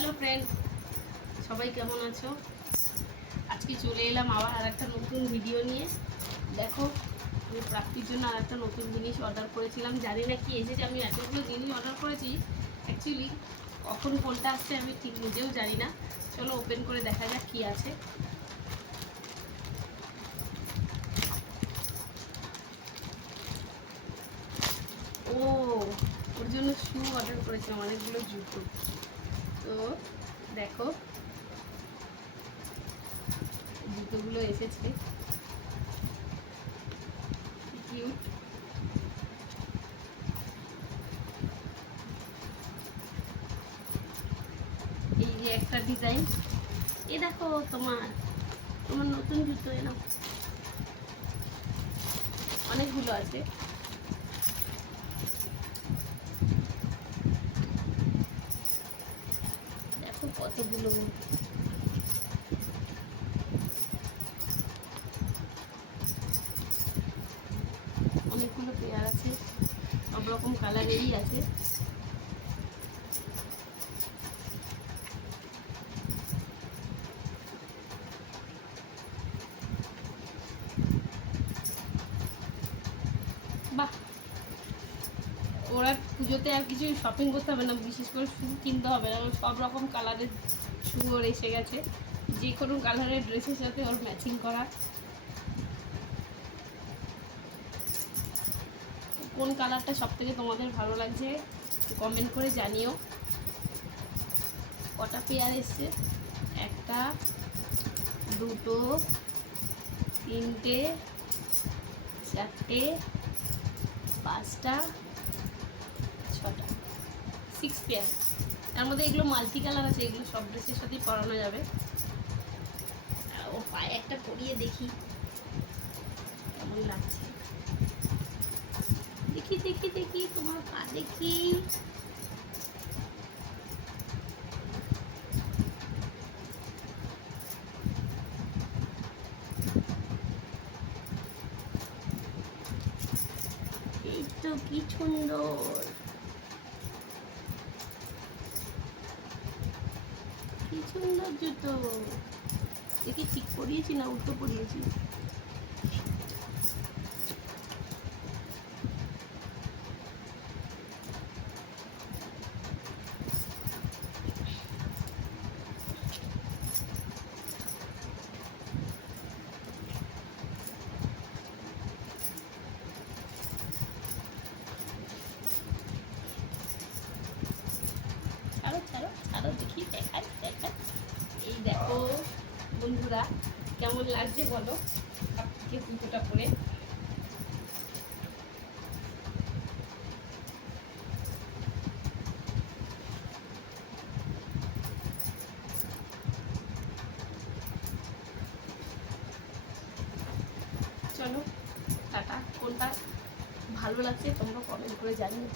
Hello friend, সবাই কেমন আছো? আজকে চলে এলাম আবার আর একটা নতুন ভিডিও নিয়ে। দেখো, আমি প্রাপ্তির জন্য আর একটা নতুন জিনিস অর্ডার করেছিলাম। জানি না কি এসেছে, আমি এতগুলো জিনিস অর্ডার করেছি, অ্যাকচুয়ালি কখন কোনটা আসছে আমি ঠিক নিজেও জানি না। চলো ওপেন করে দেখা যাক কি আছে। ও, ওর জন্য শু অর্ডার করেছিলাম, অনেকগুলো জুতো। তো দেখো, জুতোগুলো এসেছে, কিউট। এই যে একটা ডিজাইন, এ দেখো তোমার তোমার নতুন জুতো এলাম, অনেকগুলো আছে। দেখো কতগুলো, অনেকগুলো পেয়ার আছে, সব রকম কালারেরই আছে। বাহ, ওরা পুজোতে আর কিছু শপিং করতে হবে না, বিশেষ করে শু কিনতে হবে না, সব রকম কালারের শু ওর এসে গেছে, যে কোনো কালারের ড্রেসের সাথে ওর ম্যাচিং করা। কোন কালারটা সব থেকে তোমাদের ভালো লাগছে কমেন্ট করে জানিও। কটা পেয়ার এসছে? একটা, দুটো, তিনটে, চারটে, পাঁচটা, ছটা, 6 পেয়ার। তার মধ্যে এগুলো মাল্টি কালার আছে, এগুলো সব ড্রেসের সাথেই পরানো যাবে। ও পায়ে একটা পরিয়ে দেখি কেমন লাগছে। দেখি দেখি দেখি তোমার পা দেখি। এই তো কি সুন্দর, কি সুন্দর জুতো। দেখি ঠিক পরিয়েছি না উল্টো পরিয়েছি। ছাড়ো ছাড়ো ছাড়ো, দেখি দেখাই দেখাই। এই দেখো বন্ধুরা, কেমন লাগছে বলো আপনাকে জুতোটা পরে? চলো টাটা, কোনটা ভালো লাগছে তোমরা কমেন্ট করে জানিও।